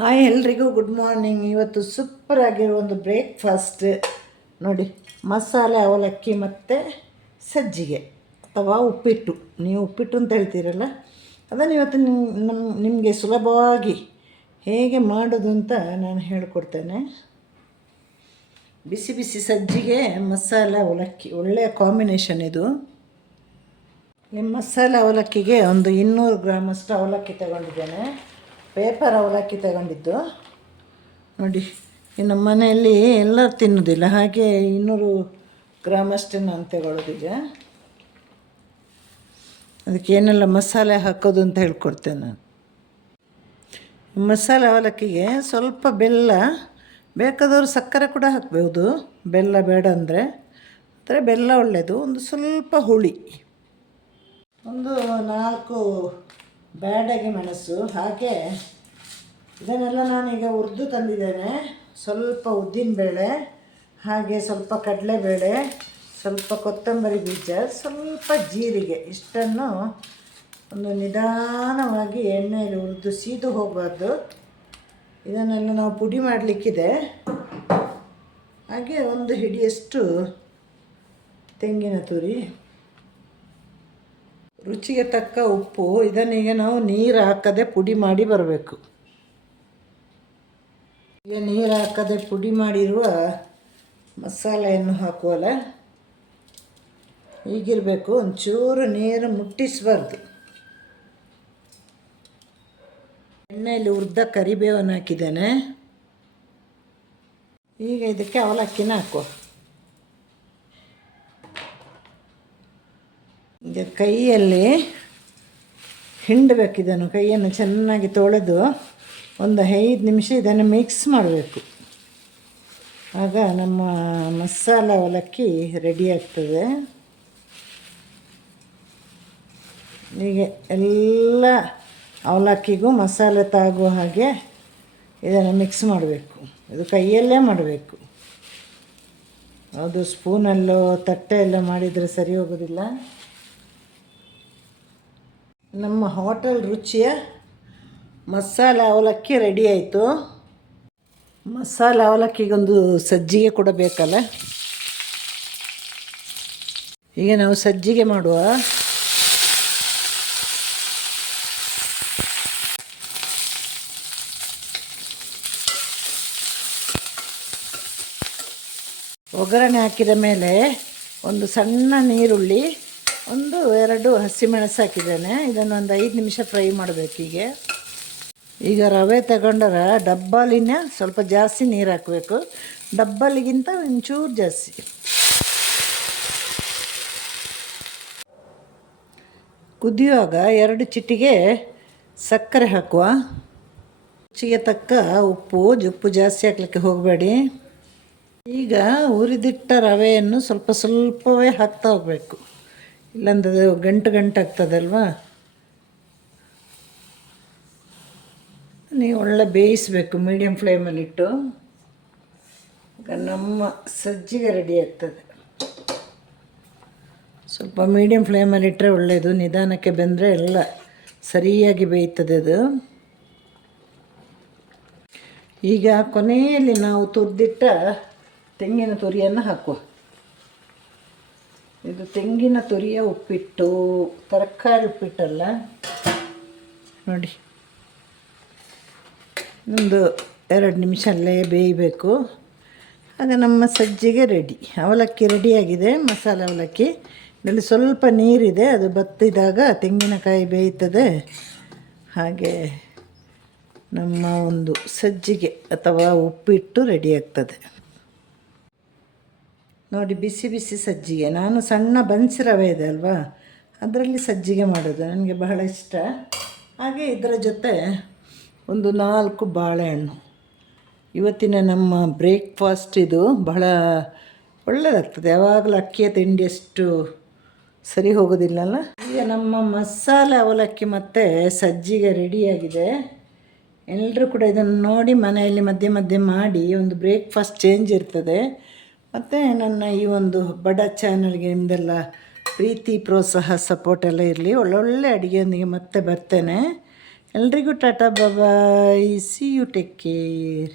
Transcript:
Hi ಎಲ್ರಿಗೂ good morning. ಇವತ್ತು super ಆಗಿರೋ ಒಂದು ಬ್ರೇಕ್ಫಾಸ್ಟ್ ನೋಡಿ, ಮಸಾಲೆ ಅವಲಕ್ಕಿ ಮತ್ತು ಸಜ್ಜಿಗೆ ಅಥವಾ ಉಪ್ಪಿಟ್ಟು. ನೀವು ಉಪ್ಪಿಟ್ಟು ಅಂತ ಹೇಳ್ತೀರಲ್ಲ, ಅದನ್ನು ಇವತ್ತು ನಿಮಗೆ ಸುಲಭವಾಗಿ ಹೇಗೆ ಮಾಡೋದು ಅಂತ ನಾನು ಹೇಳಿಕೊಡ್ತೇನೆ. ಬಿಸಿ ಬಿಸಿ ಸಜ್ಜಿಗೆ ಮಸಾಲೆ ಅವಲಕ್ಕಿ ಒಳ್ಳೆಯ ಕಾಂಬಿನೇಷನ್ ಇದು. ನಿಮ್ಮ ಮಸಾಲೆ ಅವಲಕ್ಕಿಗೆ ಒಂದು 200 ಗ್ರಾಮಷ್ಟು ಅವಲಕ್ಕಿ ತಗೊಂಡಿದ್ದೇನೆ. ಪೇಪರ್ ಅವಲಕ್ಕಿ ತಗೊಂಡಿದ್ದು ನೋಡಿ. ನಮ್ಮ ಮನೆಯಲ್ಲಿ ಎಲ್ಲ ತಿನ್ನೋದಿಲ್ಲ, ಹಾಗೆ 200 ಗ್ರಾಮಷ್ಟು ನಾನು ತಗೊಳ್ಳೋದೀಗ. ಅದಕ್ಕೆ ಏನೆಲ್ಲ ಮಸಾಲೆ ಹಾಕೋದು ಅಂತ ಹೇಳ್ಕೊಡ್ತೇನೆ ನಾನು. ಮಸಾಲೆ ಅವಲಕ್ಕಿಗೆ ಸ್ವಲ್ಪ ಬೆಲ್ಲ, ಬೇಕಾದವರು ಸಕ್ಕರೆ ಕೂಡ ಹಾಕ್ಬೋದು, ಬೆಲ್ಲ ಬೇಡ ಅಂದರೆ ಬೆಲ್ಲ ಒಳ್ಳೆಯದು. ಒಂದು ಸ್ವಲ್ಪ ಹುಳಿ, ಒಂದು 4 ಬ್ಯಾಡಗಿ ಮೆಣಸು, ಹಾಗೆ ಇದನ್ನೆಲ್ಲ ನಾನೀಗ ಹುರಿದು ತಂದಿದ್ದೇನೆ. ಸ್ವಲ್ಪ ಉದ್ದಿನಬೇಳೆ, ಹಾಗೆ ಸ್ವಲ್ಪ ಕಡಲೆಬೇಳೆ, ಸ್ವಲ್ಪ ಕೊತ್ತಂಬರಿ ಬೀಜ, ಸ್ವಲ್ಪ ಜೀರಿಗೆ, ಇಷ್ಟನ್ನು ಒಂದು ನಿಧಾನವಾಗಿ ಎಣ್ಣೆಯಲ್ಲಿ ಹುರಿದು ಸೀದು ಹೋಗಬಾರ್ದು. ಇದನ್ನೆಲ್ಲ ನಾವು ಪುಡಿ ಮಾಡಲಿಕ್ಕಿದೆ. ಹಾಗೆ ಒಂದು ಹಿಡಿಯಷ್ಟು ತೆಂಗಿನ ತುರಿ, ರುಚಿಗೆ ತಕ್ಕ ಉಪ್ಪು. ಇದನ್ನೀಗ ನಾವು ನೀರು ಹಾಕದೆ ಪುಡಿ ಮಾಡಿ ಬರಬೇಕು. ಈಗ ನೀರು ಹಾಕದೆ ಪುಡಿ ಮಾಡಿರುವ ಮಸಾಲೆಯನ್ನು ಹಾಕುವಲ್ಲ, ಹೀಗಿರಬೇಕು. ಒಂಚೂರು ನೀರು ಮುಟ್ಟಿಸಬಾರ್ದು. ಎಣ್ಣೆಯಲ್ಲಿ ಹುರಿದ ಕರಿಬೇವನ್ನು ಹಾಕಿದ್ದೇನೆ. ಈಗ ಇದಕ್ಕೆ ಅವಲಕ್ಕಿನ ಹಾಕುವ. ಈಗ ಕೈಯಲ್ಲಿ ಹಿಂಡಬೇಕು. ಇದನ್ನು ಕೈಯನ್ನು ಚೆನ್ನಾಗಿ ತೊಳೆದು ಒಂದು 5 ನಿಮಿಷ ಇದನ್ನು ಮಿಕ್ಸ್ ಮಾಡಬೇಕು. ಆಗ ನಮ್ಮ ಮಸಾಲ ಅವಲಕ್ಕಿ ರೆಡಿ ಆಗ್ತದೆ. ಹೀಗೆ ಎಲ್ಲ ಅವಲಕ್ಕಿಗೂ ಮಸಾಲೆ ತಾಗುವ ಹಾಗೆ ಇದನ್ನು ಮಿಕ್ಸ್ ಮಾಡಬೇಕು. ಇದು ಕೈಯಲ್ಲೇ ಮಾಡಬೇಕು, ಅದು ಸ್ಪೂನಲ್ಲೋ ತಟ್ಟೆಯಲ್ಲೋ ಮಾಡಿದರೆ ಸರಿ ಹೋಗೋದಿಲ್ಲ. ನಮ್ಮ ಹೋಟೆಲ್ ರುಚಿಯ ಮಸಾಲೆ ಅವಲಕ್ಕಿ ರೆಡಿ ಆಯಿತು. ಮಸಾಲೆ ಅವಲಕ್ಕಿಗೊಂದು ಸಜ್ಜಿಗೆ ಕೂಡ ಬೇಕಲ್ಲ. ಈಗ ನಾವು ಸಜ್ಜಿಗೆ ಮಾಡುವ. ಒಗ್ಗರಣೆ ಹಾಕಿದ ಮೇಲೆ ಒಂದು ಸಣ್ಣ ನೀರುಳ್ಳಿ, 1-2 ಹಸಿಮೆಣಸು ಹಾಕಿದ್ದೇನೆ. ಇದನ್ನು ಒಂದು 5 ನಿಮಿಷ ಫ್ರೈ ಮಾಡಬೇಕು. ಈಗ ರವೆ ತಗೊಂಡರೆ ಡಬ್ಬಲಿನ ಸ್ವಲ್ಪ ಜಾಸ್ತಿ ನೀರು ಹಾಕಬೇಕು, ಡಬ್ಬಲಿಗಿಂತ ಒಂಚೂರು ಜಾಸ್ತಿ. ಕುದಿಯುವಾಗ 2 ಚಿಟಿಕೆ ಸಕ್ಕರೆ ಹಾಕುವ. ರುಚಿಗೆ ತಕ್ಕ ಉಪ್ಪು ಜಾಸ್ತಿ ಹಾಕಲಿಕ್ಕೆ ಹೋಗಬೇಡಿ. ಈಗ ಹುರಿದಿಟ್ಟ ರವೆಯನ್ನು ಸ್ವಲ್ಪ ಸ್ವಲ್ಪವೇ ಹಾಕ್ತಾ ಹೋಗಬೇಕು, ಇಲ್ಲಾಂದ್ರೆ ಗಂಟು ಆಗ್ತದಲ್ವಾ. ನೀವು ಒಳ್ಳೆ ಬೇಯಿಸಬೇಕು ಮೀಡಿಯಮ್ ಫ್ಲೇಮಲ್ಲಿಟ್ಟು. ಈಗ ನಮ್ಮ ಸಜ್ಜಿಗೆ ರೆಡಿ ಆಗ್ತದೆ. ಸ್ವಲ್ಪ ಮೀಡಿಯಮ್ ಫ್ಲೇಮಲ್ಲಿಟ್ಟರೆ ಒಳ್ಳೆಯದು, ನಿಧಾನಕ್ಕೆ ಬೆಂದರೆ ಎಲ್ಲ ಸರಿಯಾಗಿ ಬೇಯ್ತದೆ ಅದು. ಈಗ ಕೊನೆಯಲ್ಲಿ ನಾವು ತುರಿದಿಟ್ಟ ತೆಂಗಿನ ತುರಿಯನ್ನು ಹಾಕುವ. ಇದು ತೆಂಗಿನ ತುರಿಯ ಉಪ್ಪಿಟ್ಟು, ತರಕಾರಿ ಉಪ್ಪಿಟ್ಟಲ್ಲ ನೋಡಿ. ಒಂದು 2 ನಿಮಿಷ ಅಲ್ಲೇ ಬೇಯಬೇಕು. ಆಗ ನಮ್ಮ ಸಜ್ಜಿಗೆ ರೆಡಿ. ಅವಲಕ್ಕಿ ರೆಡಿಯಾಗಿದೆ, ಮಸಾಲೆ ಅವಲಕ್ಕಿ. ಇದರಲ್ಲಿ ಸ್ವಲ್ಪ ನೀರಿದೆ, ಅದು ಬತ್ತಿದಾಗ ತೆಂಗಿನಕಾಯಿ ಬೇಯ್ತದೆ. ಹಾಗೆ ನಮ್ಮ ಒಂದು ಸಜ್ಜಿಗೆ ಅಥವಾ ಉಪ್ಪಿಟ್ಟು ರೆಡಿ ಆಗ್ತದೆ ನೋಡಿ. ಬಿಸಿ ಬಿಸಿ ಸಜ್ಜಿಗೆ. ನಾನು ಸಣ್ಣ ಬನ್ಸಿ ರವೆ ಇದೆ ಅಲ್ವಾ, ಅದರಲ್ಲಿ ಸಜ್ಜಿಗೆ ಮಾಡೋದು ನನಗೆ ಬಹಳ ಇಷ್ಟ. ಹಾಗೆ ಇದರ ಜೊತೆ ಒಂದು 4 ಬಾಳೆಹಣ್ಣು. ಇವತ್ತಿನ ನಮ್ಮ ಬ್ರೇಕ್ಫಾಸ್ಟ್ ಇದು ಬಹಳ ಒಳ್ಳೆಯದಾಗ್ತದೆ. ಯಾವಾಗಲೂ ಅಕ್ಕಿಯ ತಿಂಡಿಯಷ್ಟು ಸರಿ ಹೋಗೋದಿಲ್ಲಲ್ಲ. ಈಗ ನಮ್ಮ ಮಸಾಲೆ ಅವಲಕ್ಕಿ ಮತ್ತು ಸಜ್ಜಿಗೆ ರೆಡಿಯಾಗಿದೆ. ಎಲ್ಲರೂ ಕೂಡ ಇದನ್ನು ನೋಡಿ ಮನೆಯಲ್ಲಿ ಮಧ್ಯೆ ಮಧ್ಯೆ ಮಾಡಿ, ಒಂದು ಬ್ರೇಕ್ಫಾಸ್ಟ್ ಚೇಂಜ್ ಇರ್ತದೆ. ಮತ್ತು ನನ್ನ ಈ ಒಂದು ಬಡ ಚಾನಲ್ಗೆ ನಿಮ್ಮದೆಲ್ಲ ಪ್ರೀತಿ, ಪ್ರೋತ್ಸಾಹ, ಸಪೋರ್ಟ್ ಎಲ್ಲ ಇರಲಿ. ಒಳ್ಳೊಳ್ಳೆ ಅಡುಗೆಯೊಂದಿಗೆ ಮತ್ತೆ ಬರ್ತೇನೆ. ಎಲ್ರಿಗೂ ಟಾಟಾ ಬಾಯ್, ಸಿ ಯು, ಟೇಕ್ ಕೇರ್.